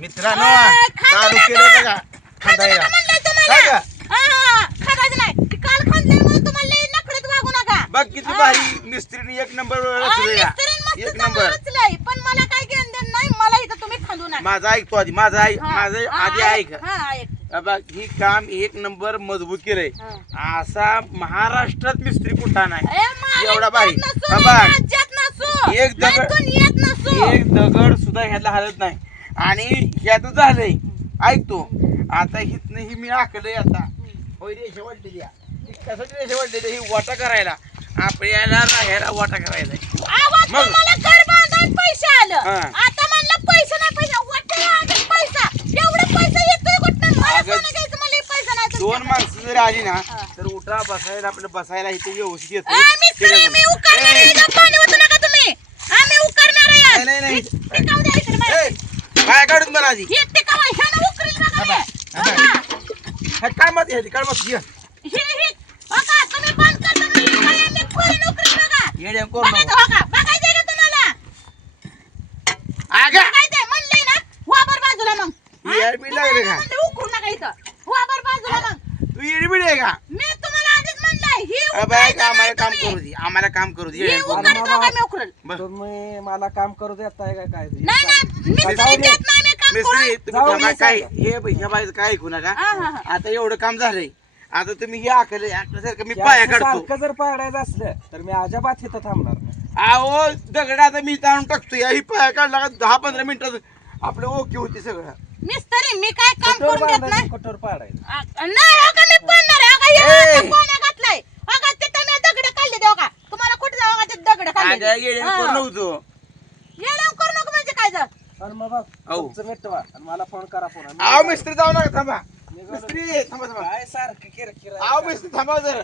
मित्रांनो चालू. केलं बघा खांदा खांदायला काय? हा, नका बघ किती. भारी मिस्त्रीने एक नंबर मस्त एक नंबर रचलंय, पण मला काय घेणं देणं नाही मला इथं तुम्ही खांदू नका माझं ऐकतो आधी माझं ऐक माझं आधी ऐक. बघ ही काम एक नंबर मजबूत केलंय हा. असा महाराष्ट्रात मिस्त्री कुठा नाही एवढा भारी. बघ. एक दगड-. एक दगड सुद्धा ह्याला हलत नाही आणि ह्यात झालंय ऐकतो आता हिथनं ही मी आखलंय आता होय रेषा कशाची रेषा? ही वाटा करायला आपल्याला राहायला वाटा करायला आवाज मग? तुम्हाला घर बांधायला पैसे आलं हा. आता म्हणलं पैसे नाही पैसे वाटेल वाटेल पैसा एवढा पैसा येतोय कुठनं मला अगं, सोनं घ्यायचं मला हे पैसा नाही दोन तुमच्याकडे. माणसं जर आली ना. तर उठा बसायला आपलं बसायला इथे व्यवस्थित येतं. आ, मिस्त्री, मी उकारणार आहे, ए, इथं पाणी ओतू नका तुम्ही आम्ही उकारणार आहे आज. नाही, नाही, नाही. काढू द्या इकडे मला. ए, काय काढून मला आधी हे ते कावा, ह्यानं उकरील बघा बघा. काय मत ह्याची काय मत घे हे- हे. बघा, तुम्ही बंद करता ना, हे काय आम्ही खोलीन उकरील बघा. येड्या करू बघायचं नको. बघा, बघायचंय का तुम्हाला? अगं, बघायचंय, म्हणलंय ना, वा बरं बाजूला मग. हा? यार, मी लागले का? म्हणलं उकरू नका इथं. वा बरं बाजूला मग. तू येडीबिडी आहे का मी तुम्हाला आधीच म्हणलंय, ही अरे बाय उकरायचं आम्हाला नाही काम तुम्ही. करू दे आम्हाला काम करू दे ही येड्या उकरीत मी उकरेल. बरं. तुम्ही मला काम करू देताय का काय नाही, नाही, मी जाऊ दे. देत नाही, मी काम मिस्त्री करू. तुम्ही जाऊ थांबा, दे, काय. हे ह्या बाईचं काय ऐकू नका हा, हा, हा. आता एवढं काम झालंय आता तुम्ही हे आकले आकल्यासारखं मी पाया काढतो सारखं जर पाडायचं असलं तर मी अजिबात इथं थांबणार नाही. अहो दगड आता मी ताणून टाकतो या ही पाया काढला का दहा पंधरा मिनिटात आपलं ओके होते सगळं मिस्त्री मी काय काम कठोर करून देत नाही कठोर पाडायचं आ, नाही हो का मी पडणार आहे हो का हे ए! आता कोण्या घातलाय हो का तिथं मी दगड काढले देऊ का तुम्हाला कुठे जाऊ का ते दगड अगं, करू नको म्हणजे काय जर आणि मग बघ अहो. तुमचं मिटवा आणि मला फोन करा फोन मिस्त्री जाऊ नका थांबा. मिस्त्री थांबा थांबा. काय सारखं? मिस्त्री थांबा जर.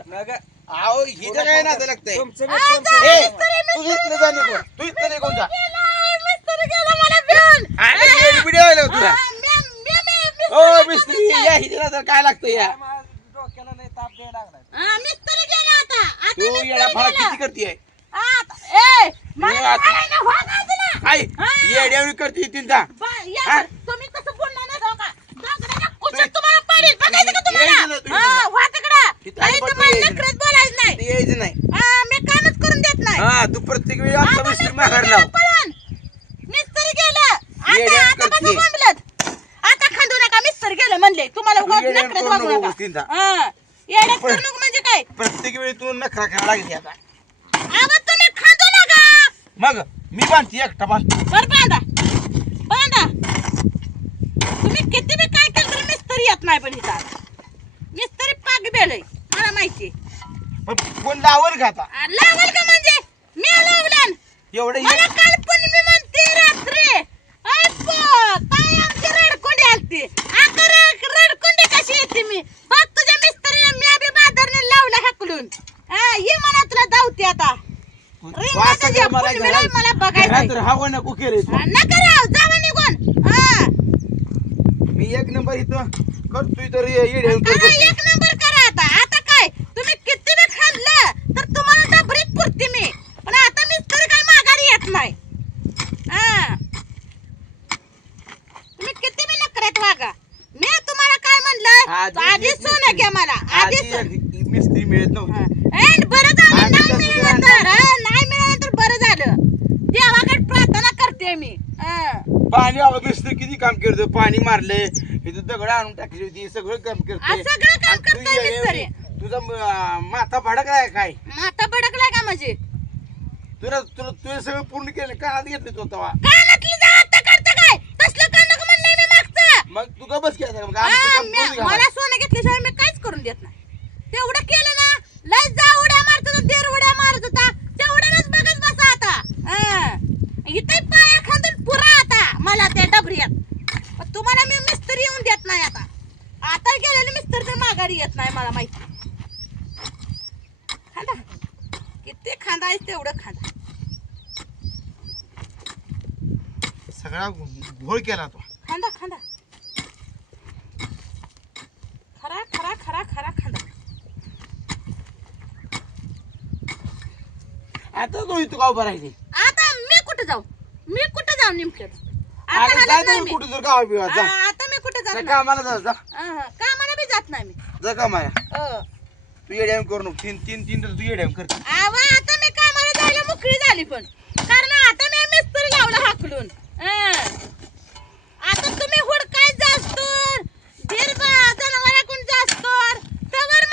अहो हिचं काय नातं लागतंय. तुमचं ए. तू इथलं जा निघून. तू इथलं निघून जा. गेलाय, मिस्त्री गेला मला भिवून. अरे आ, येडीबिडी व्हायला हो तुला. आ, मी- मी- मी- ओ मिस्त्री मिस्त्री. या हिच्या तर काय लागतं या? माझ्या डोक्याला लय ताप द्यायला लागलाय. आ, मिस्त्री गेला आता तू येडा फाळा. किती करतीये आता- ए, मला मी आता- मारायला वागायचं ना. काय हा. येड्यावरी करते तीनदा बा- या हा? बरं, तुम्ही कसं बोलणार नाही जाऊ का? दगडाच्या कुशीत तुम्हाला पाडील. बघायचं का यायचं तुम्हाला? ना, तू हा, इथं. व्हा तिकडं. इथं नाही अजिबात तुम्हाला यायचं नखरेत बोलायचं नाही. ते यायचं नाही हा, मी कामच करून देत नाही. हा तू प्रत्येक वेळी आमचा आता मिस्त्री मिस्त्री माघार गेला लाव पळून. मिस्त्री गेलं. आता- कसं करते. बोंबलत? आता खांदू नका मिस्त्री गेलं म्हणले तुम्हाला तू उगाच येड्यानं नखरेत करू वागू नको नका. गोष्टींचा. हा. येड्यात पण- करू नको म्हणजे काय प्रत्येक वेळी तू नखरा करायला लागली आता. अहो, तुम्ही खांदू नका मग मी बांधते एकटा बांधतो. बर बांधा. बांधा. तुम्ही किती बी काय केलं तरी मिस्त्री येत नाही पण इथं. आता. मिस्त्री पाग बेलय मला माहिती. पण कोण लावल का आता? लावल का म्हणजे? मी लावलन एवढं मला ये- काल पण मी म्हणते रात्री ऐ पो, ताई आमची रडकुंडी आलती आता रड- रडकुंडी कशी येते मी बघ तुझ्या मिस्त्रीने मी बी बाजारने लावलं हाकलून हा, ये म्हणा तुला धावते आता रिंग वास वाजत सगळं या, मला कोणी नको नका राव जावा निघून. हा. मी एक नंबर इथं करतोय तर येडे करा. एक नंबर करा आता. आता काय? तुम्ही किती बी खाल्लं तर तुम्हाला डबरीत पुरते मी. पण आता मिस्त्री काय माघारी येत नाही. हा. तुम्ही किती बी नकऱ्यात वागा. मी तुम्हाला काय म्हणलं? आधी आधी सोनं घ्या मला. आधी आधी सोनं. एक मिस्त्री मिळत नव्हती. एंड बरं झालं नाही मिळालं तर हा, नाही मिळालं तर बरं झालं देवाकडे प्रार्थना करते मी. पाणी मिस्त्री किती काम करतो पाणी मारले इथं दगड आणून टाकली होती सगळं काम आ, करते सगळं काम आणि तू करतोय ये- मिस्त्री. ये- तुझा म- माथा भडकलाय काय? माता भडकलाय का म्हणजे? तुला तुला तुझं सगळं पूर्ण केलं का आधी घेतलं तू तेव्हा कानातली जा आता करता काय? तसलं का नको म्हणलंय मी मागचं. मग तू मग आ, काम झालं. मला सोनं घेतल्याशिवाय मी काहीच करून देत नाही तेवढं केलं ना लय जा उड्या मारत होता देर उड्या मारत होता तेवढ्यालाच बघत बसा आता हा. इथे पाया खांदून पुरा आता मला त्या डबरीत पण तुम्हाला मी मिस्त्री येऊन देत नाही आता आता गेलेले मिस्त्री तर माघारी येत नाही मला माहिती खांदा आहे तेवढं खांदा सगळा घोळ केला तो. खांदा खांदा. खरा खरा खरा खरा खांदा. आता तो इथं का उभा राहिली? आता मी कुठं जाऊ? मी कुठं जाऊ नेमकं? आता अरे जा हालत नाही तुम्ही मी. कुठे जर गावा बिवा जा. आता मी कुठे जा जात कामाला जा जा. कामाला बी जात नाही मी. जा कामाला. हो. तू येड्याम करू नको. तीन तीन तीन तर तू येड्याम कर. आवा आता मी कामाला जायला मोकळी झाली पण. कारण आता मी मिस्त्री लावला हाकलून. हं. आता तुम्ही हुडकाय जास्त दीर जनावराकडून जास्त तवर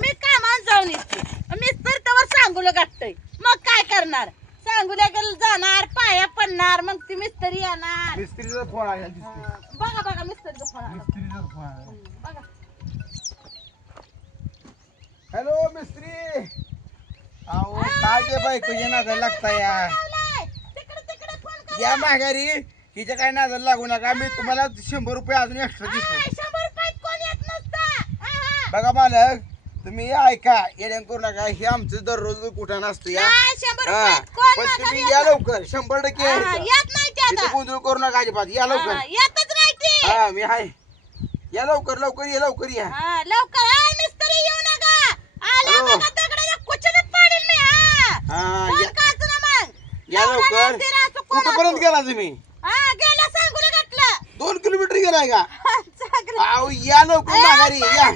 मी कामाला जाऊन येते. मिस्तर तवर सांगूला गाठतय. मग काय करणार? सांगूला गेलं जाणार पाया पडणार मग ती मिस्त्री येणार. मिस्त्रीचा फोन आला दिसतोय. बघा बघा मिस्त्रीचा फोन आला. मिस्त्रीचा फोन आला. बघा. हॅलो मिस्त्री. अहो काय ते बायको ये नादाला लागता या? या माघारी हिच्या काय नादाला लागू नका. मी तुम्हाला शंभर रुपये अजून एक्स्ट्रा देतो. हा. बघा मालक तुम्ही ऐका येड्याम करू नका. हे आमचं दररोज कुठं नसतं या? हा. पण तुम्ही या. लवकर. शंभर टक्के यायचं. इथे गोंधळ करू नका अजिबात. या लवकर. हा, येतच नाही ते. हा मी आहे. या लवकर लवकर या लवकर या. हा, लवकर. मिस्त्री येऊ नका. बघा मी हा या- या लवकर. कुठपर्यंत? गेला तुम्ही? दोन किलोमीटर गेलाय का. अहो या लवकर माघारी या.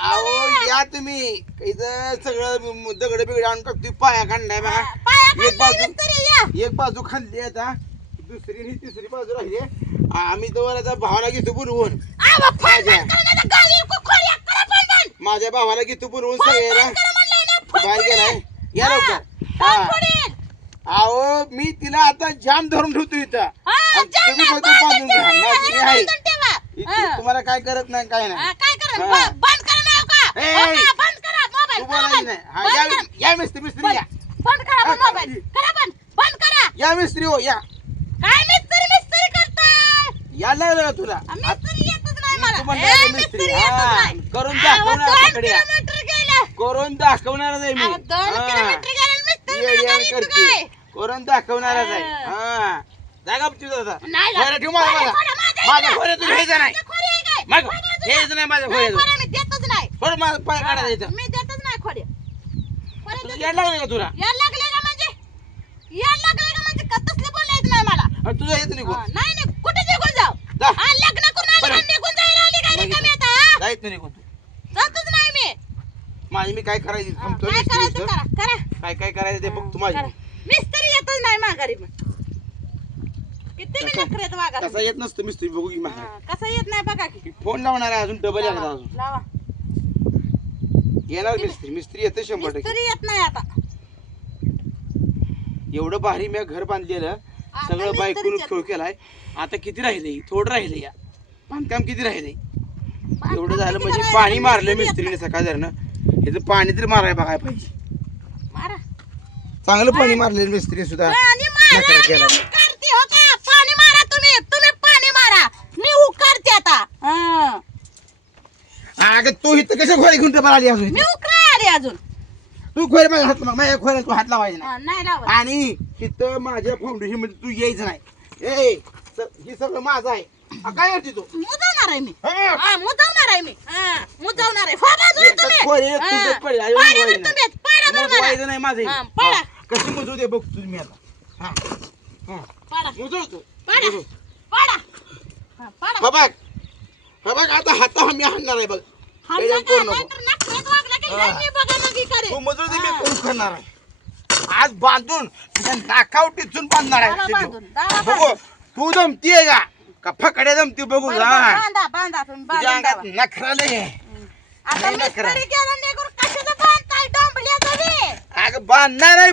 अहो. या तुम्ही. इथं सगळं दगड बिगड आणून टाकतोय पाया खांडाय बघा. एक बाजू एक बाजू खाल्ली आता. दुसरी आणि तिसरी बाजू राहिली. आम्ही आता भावाला घेतो बोलवून. माझ्या. माझ्या भावाला घेतो बोलवून सगळ्याला. बाहेर. गेलाय. या लवकर. हा. अहो मी तिला आता जाम धरून ठेवतो इथं. आणि तुम्ही बांधून घ्या. ठेवा, माझी मी आहे. बांधून ठेवा. इथे. तुम्हाला काय करत नाही काय नाही. हा. ए, तू बोलायचं हा, या. या मिस्त्री मिस्त्री या. बंद बंद करा हा, मोबाईल. बंद. करा बंद. बंद करा. या मिस्त्री हो या. काय मिस्त्री मिस्त्री करताय? या लागलं का तुला. मिस्त्री मी तुम्हाला हा, करून दाखवणार दोन पकडे या. करून दाखवणारच आहे मी. दोन हा. किलोमीटर गेलं आणि मिस्त्री ये, ये, माघारी येतो करते. काय? करून दाखवणारच आहे. हा. जागा दादा नाही खोऱ्या ठेव खोऱ्या, माझ्या घ्यायचं नाही. माझ्या खोऱ्या आहे काय? मग खोऱ्या घ्यायचं नाही. माझ्या नाही, खोऱ्यातून खोऱ्या मी देतच नाही. माझं पाय काढायचं इथं मी देतच नाही खोऱ्या खोऱ्या तुला देतच यायला लागलं का तुला? यायला लागले का म्हणजे? यायला लागले का म्हणजे? का तसलं बोलायचं नाही मला. अरे तुझं येत नाही नाही कुठे निघून जाऊ जा. हा, लग्न करून आली बरं. का निघून जायला आली काय मग रिकामी आता हा? जायत निघून तू जातच नाही मी माझी मी काय करायची? थांबतो काय मिस्त्री करायचं इथं. करा करा. काय काय करायचं ते बघ तू माझी करा. मिस्त्री येतच नाही माघारी मग. किती मी येत नसतं मिस्त्री बघू की हा, कसं येत नाही बघा की. फोन लावणार आहे अजून डबल येणार लावा, अजून. लावा. येणार मिस्त्री मिस्त्री येते शंभर टक्के. मिस्त्री येत नाही आता. एवढं भारी मी घर बांधलेलं सगळं मिस्त्रीच बायकून येत खेळ केलाय. आता किती राहिले? थोडं राहिले या. बांधकाम किती राहिले? एवढं झालं म्हणजे पाणी? मारलं मिस्त्रीने सकाळ धरणं. याचं पाणी तरी मारायला बघायला पाहिजे. मारा. चांगलं पाणी मारलेलं मिस्त्री सुद्धा. पाणी मारा नखरा मी केला. उकारते हो का? पाणी मारा तुम्ही. तुम्ही पाणी मारा. मी उकारते आता. हा. अगं तू इथं कशा खोऱ्या घेऊन डबल आली अजून? मी उकरा आले अजून. तू खोऱ्या माझ्या हात माझ्या खोऱ्या तू हात लावायचा नाही. हा, नाही लावत. आणि इथं माझ्या फाउंडेशनमध्ये तू यायचं नाही. ए स- हे सगळं माझं आहे. काय करते तू मुजवणार आहे मी हा. हा, मुजवणार आहे मी हा, मुजवणार आहे बाजूला तुम्ही एक हा. तुझ्यात पडेल. आई पाड्यावर मुजवायचं तुम्ही आहेत, पाड्यावर मला. मोजवायचं नाही माझं हा, हे. पळा. हा. कशी मोजू दे बघ तुम्ही आता हा हा पाडा मोजवतो पाडा मोजव. पाडा हा, पाडा हा बघ हा बघ आता हाता मी हाणणार आहे बघ हा, नको. नाहीतर वागला की हा. नाही मी बघा. तू मोजू दे मी हा. करून करणार आहे आज बांधून तुझ्या नाकावर टिचून बांधणार दारा आहे बांधून, दारा बघू बांधून. तू जमतीये का का फकडे जमती बघू बरं, बरं, बांधा बांधा तुम्ही तुझ्या अंगात आहे. आता नाही नखरा. मिस्त्री गेला निघून कशाला बांधताय डोंबल्या तरी अगं बांधणार आहे